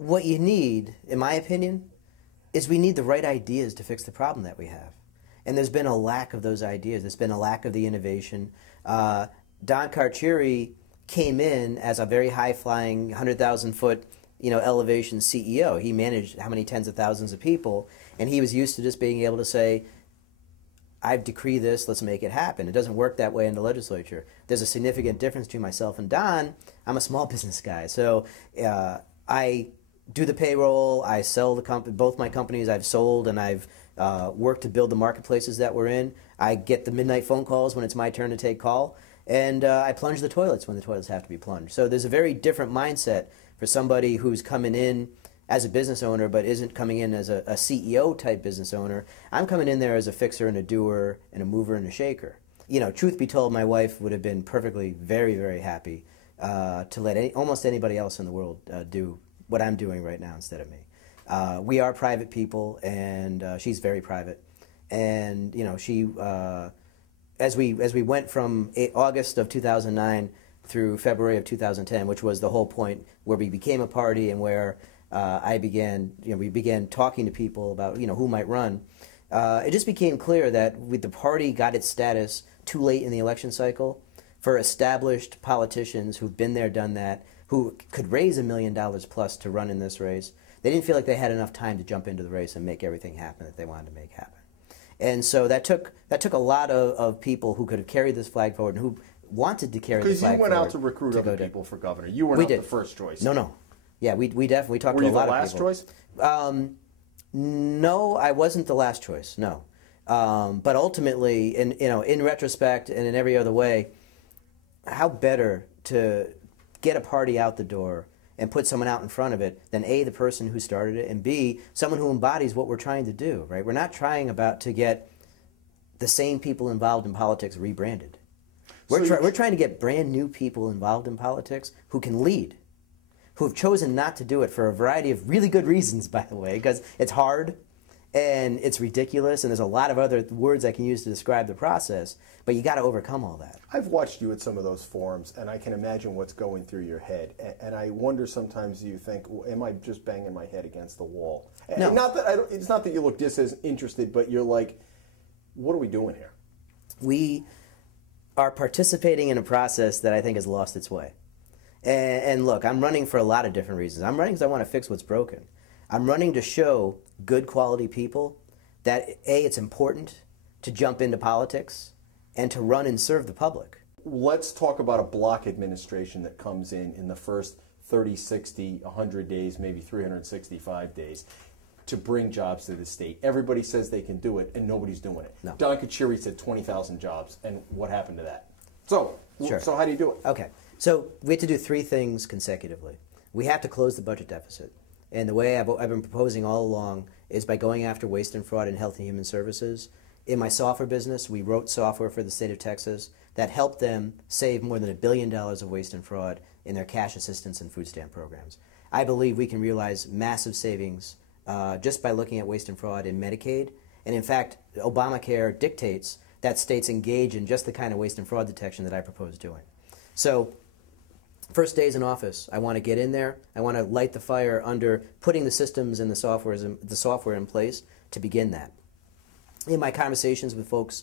what you need, in my opinion, is we need the right ideas to fix the problem that we have. And there's been a lack of those ideas. There's been a lack of the innovation. Don Carcieri came in as a very high-flying, 100,000-foot elevation CEO. He managed how many tens of thousands of people, and he was used to just being able to say, I've decreed this, let's make it happen. It doesn't work that way in the legislature. There's a significant difference between myself and Don. I'm a small business guy, so I do the payroll, I sell the company, both my companies I've sold, and I've worked to build the marketplaces that we're in. I get the midnight phone calls when it's my turn to take call, and I plunge the toilets when the toilets have to be plunged. So there's a very different mindset for somebody who's coming in as a business owner but isn't coming in as a CEO type business owner. I'm coming in there as a fixer and a doer and a mover and a shaker. Truth be told, my wife would have been perfectly very, very happy to let almost anybody else in the world do what I'm doing right now instead of me. We are private people, and she's very private. And she, as we went from August of 2009 through February of 2010, which was the whole point where we became a party and where we began talking to people about who might run. It just became clear that the party got its status too late in the election cycle for established politicians who've been there, done that, who could raise $1 million plus to run in this race. They didn't feel like they had enough time to jump into the race and make everything happen that they wanted to make happen. And so that took a lot of people who could have carried this flag forward and who wanted to carry the flag forward. Because you went out to recruit other people for governor. You were not the first choice. No. Yeah, we definitely talked to a lot of people. Were you the last choice? No, I wasn't the last choice, no. But ultimately, in retrospect and in every other way, how better to get a party out the door and put someone out in front of it than A, the person who started it, and B, someone who embodies what we're trying to do, right? We're not trying to get the same people involved in politics rebranded. We're trying to get brand new people involved in politics who can lead, who have chosen not to do it for a variety of really good reasons, by the way, because it's hard and it's ridiculous, and there's a lot of other words I can use to describe the process, but you got to overcome all that. I've watched you at some of those forums, and I can imagine what's going through your head, and I wonder sometimes you think, well, am I just banging my head against the wall? No. And it's not that you look disinterested, but you're like, what are we doing here? We are participating in a process that I think has lost its way. And look, I'm running for a lot of different reasons. I'm running because I want to fix what's broken. I'm running to show good quality people that, A, it's important to jump into politics and to run and serve the public. Let's talk about a block administration that comes in the first 30, 60, 100 days, maybe 365 days to bring jobs to the state. Everybody says they can do it, and nobody's doing it. No. Don Carcieri said 20,000 jobs, and what happened to that? So how do you do it? Okay. So we have to do three things consecutively. We have to close the budget deficit. And the way I've been proposing all along is by going after waste and fraud in health and human services. In my software business, we wrote software for the state of Texas that helped them save more than $1 billion of waste and fraud in their cash assistance and food stamp programs. I believe we can realize massive savings just by looking at waste and fraud in Medicaid. And in fact, Obamacare dictates that states engage in just the kind of waste and fraud detection that I propose doing. So first days in office, I want to get in there. I want to light the fire under putting the systems and the software in place to begin that. In my conversations with folks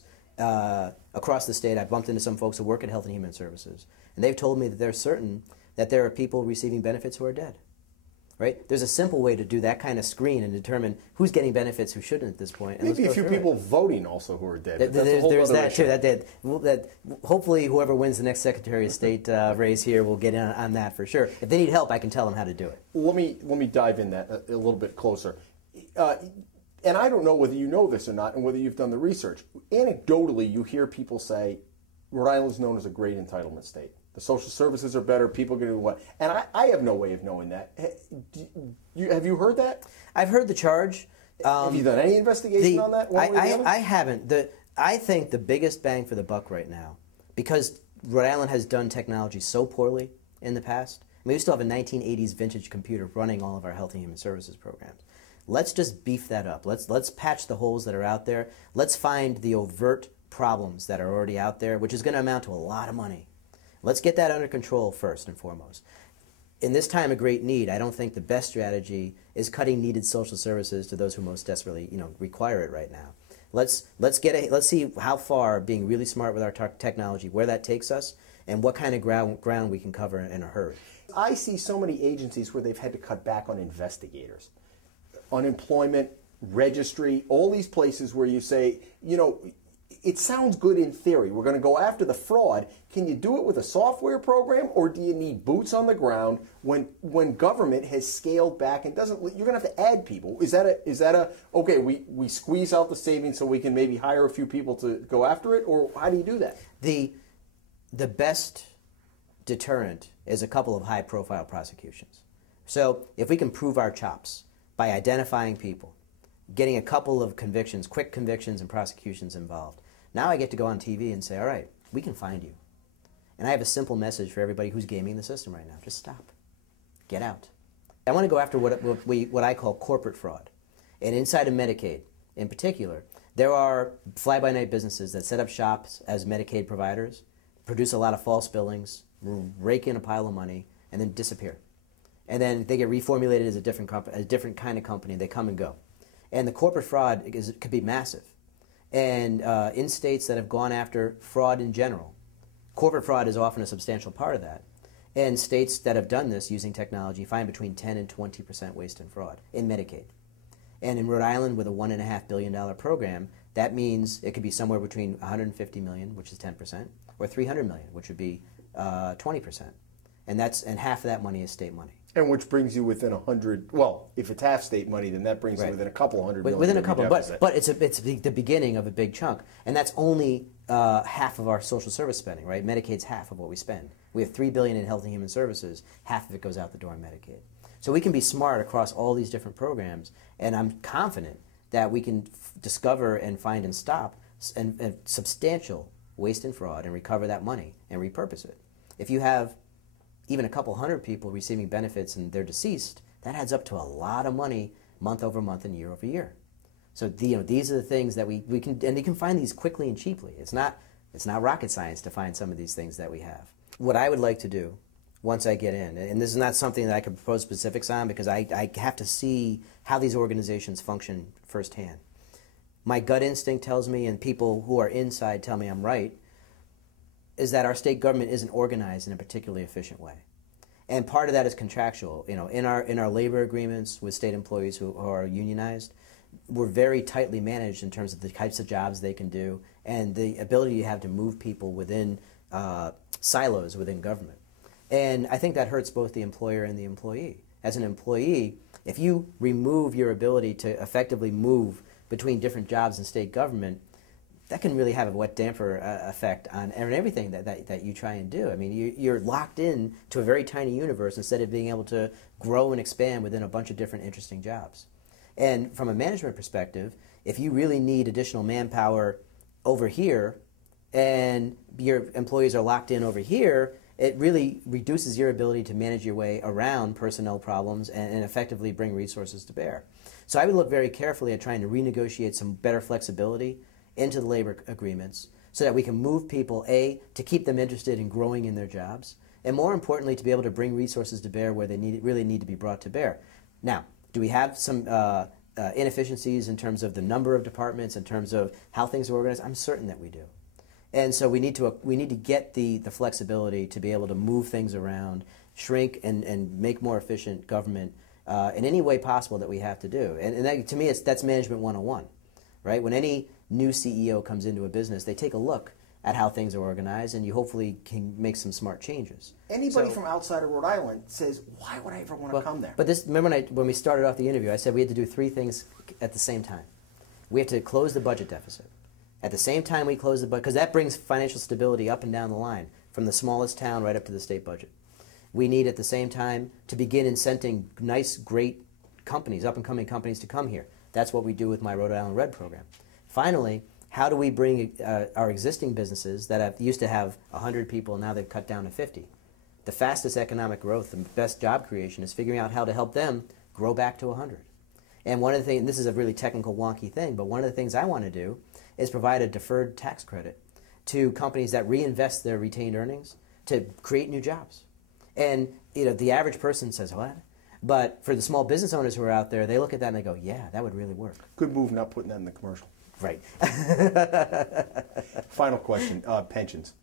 across the state, I've bumped into some folks who work at Health and Human Services, and they've told me that they're certain that there are people receiving benefits who are dead. Right? There's a simple way to do that kind of screen and determine who's getting benefits, who shouldn't at this point. And maybe a few people voting also who are dead. There's that too. That hopefully whoever wins the next Secretary of State race here will get in on that for sure. If they need help, I can tell them how to do it. Let me dive in that a little bit closer. And I don't know whether you know this or not, and whether you've done the research. Anecdotally, you hear people say Rhode Island is known as a great entitlement state. The social services are better. People can do what? And I have no way of knowing that. Have you heard that? I've heard the charge. Have you done any investigation on that? I haven't. I think the biggest bang for the buck right now, because Rhode Island has done technology so poorly in the past. I mean, we still have a 1980s vintage computer running all of our health and human services programs. Let's just beef that up. Let's patch the holes that are out there. Let's find the overt problems that are already out there, which is going to amount to a lot of money. Let's get that under control first and foremost. in this time of great need, I don't think the best strategy is cutting needed social services to those who most desperately, require it right now. Let's see how far being really smart with our technology, where that takes us, and what kind of ground we can cover in a hurry. I see so many agencies where they've had to cut back on investigators, unemployment, registry, all these places where you say, it sounds good in theory. We're going to go after the fraud. Can you do it with a software program, or do you need boots on the ground when government has scaled back and doesn't? You're going to have to add people. Is that okay? We squeeze out the savings so we can maybe hire a few people to go after it, or how do you do that? The best deterrent is a couple of high-profile prosecutions. So if we can prove our chops by identifying people, getting a couple of convictions, quick convictions and prosecutions involved, now I get to go on TV and say, all right, we can find you. And I have a simple message for everybody who's gaming the system right now. Just stop. Get out. I want to go after what I call corporate fraud. And inside of Medicaid, in particular, there are fly-by-night businesses that set up shops as Medicaid providers, produce a lot of false billings, rake in a pile of money, and then disappear. And then they get reformulated as a different kind of company. They come and go. And the corporate fraud could be massive. And in states that have gone after fraud in general, corporate fraud is often a substantial part of that. And states that have done this using technology find between 10 and 20% waste and fraud in Medicaid. And in Rhode Island, with a $1.5 billion program, that means it could be somewhere between $150 million, which is 10%, or $300 million, which would be 20%. And half of that money is state money. And which brings you within 100. Well, if it's half state money, then that brings you within a couple $100 million. Within a couple, but it's the beginning of a big chunk, and that's only half of our social service spending, right? Medicaid's half of what we spend. We have $3 billion in Health and Human Services. Half of it goes out the door in Medicaid. So we can be smart across all these different programs, and I'm confident that we can discover and find and stop and substantial waste and fraud and recover that money and repurpose it. If you have even a couple hundred people receiving benefits and they're deceased, that adds up to a lot of money month over month and year over year. So these are the things that we can, and you can find these quickly and cheaply. It's not rocket science to find some of these things that we have. What I would like to do once I get in, and this is not something that I can propose specifics on because I have to see how these organizations function firsthand. My gut instinct tells me, and people who are inside tell me I'm right, is that our state government isn't organized in a particularly efficient way. And part of that is contractual. In our labor agreements with state employees who are unionized, we're very tightly managed in terms of the types of jobs they can do and the ability you have to move people within silos within government. And I think that hurts both the employer and the employee. As an employee, if you remove your ability to effectively move between different jobs in state government, that can really have a wet damper effect on everything that you try and do. I mean, you're locked in to a very tiny universe instead of being able to grow and expand within a bunch of different interesting jobs. And from a management perspective, if you really need additional manpower over here and your employees are locked in over here, it really reduces your ability to manage your way around personnel problems and effectively bring resources to bear. So I would look very carefully at trying to renegotiate some better flexibility into the labor agreements so that we can move people, A, to keep them interested in growing in their jobs, and more importantly, to be able to bring resources to bear where they really need to be brought to bear. Now, do we have some inefficiencies in terms of the number of departments, in terms of how things are organized? I'm certain that we do. And so we need to get the flexibility to be able to move things around, shrink and make more efficient government in any way possible that we have to do. And that, to me, that's management 101, right? When any new CEO comes into a business, they take a look at how things are organized, and you hopefully can make some smart changes. Anybody from outside of Rhode Island says, why would I ever want to come there? But remember when we started off the interview, I said we had to do three things at the same time. We have to close the budget deficit. At the same time we close the budget, because that brings financial stability up and down the line, from the smallest town right up to the state budget. We need at the same time to begin incenting nice, great companies, up-and-coming companies to come here. That's what we do with my Rhode Island Red program. Finally, how do we bring our existing businesses that used to have 100 people, now they've cut down to 50? The fastest economic growth and best job creation is figuring out how to help them grow back to 100. And one of the things, and this is a really technical, wonky thing, but one of the things I want to do is provide a deferred tax credit to companies that reinvest their retained earnings to create new jobs. And the average person says, what? But for the small business owners who are out there, they look at that and they go, yeah, that would really work. Good move not putting that in the commercial. Right. Final question, pensions.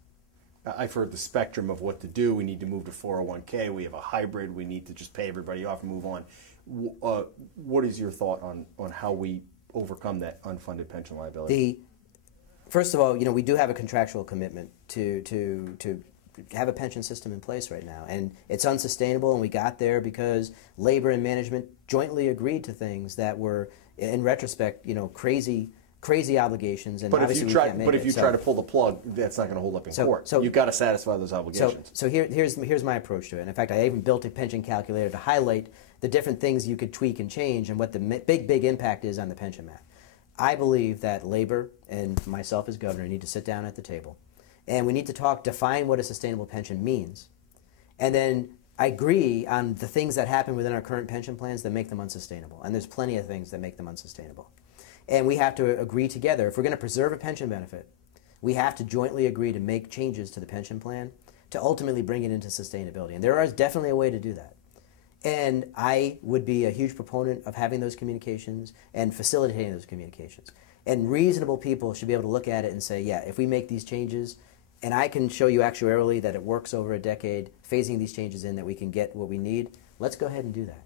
I've heard the spectrum of what to do. We need to move to 401k. We have a hybrid. We need to just pay everybody off and move on. What is your thought on how we overcome that unfunded pension liability? First of all, we do have a contractual commitment to have a pension system in place right now, and it's unsustainable. And we got there because labor and management jointly agreed to things that were, in retrospect, crazy obligations. And but if you try to pull the plug, that's not going to hold up in court. So you've got to satisfy those obligations. So here's my approach to it. And in fact, I even built a pension calculator to highlight the different things you could tweak and change and what the big impact is on the pension math. I believe that labor and myself as governor need to sit down at the table, and we need to define what a sustainable pension means, and then I agree on the things that happen within our current pension plans that make them unsustainable. And there's plenty of things that make them unsustainable. And we have to agree together. If we're going to preserve a pension benefit, we have to jointly agree to make changes to the pension plan to ultimately bring it into sustainability. And there is definitely a way to do that. And I would be a huge proponent of having those communications and facilitating those communications. And reasonable people should be able to look at it and say, yeah, if we make these changes, and I can show you actuarially that it works over a decade, phasing these changes in that we can get what we need, let's go ahead and do that.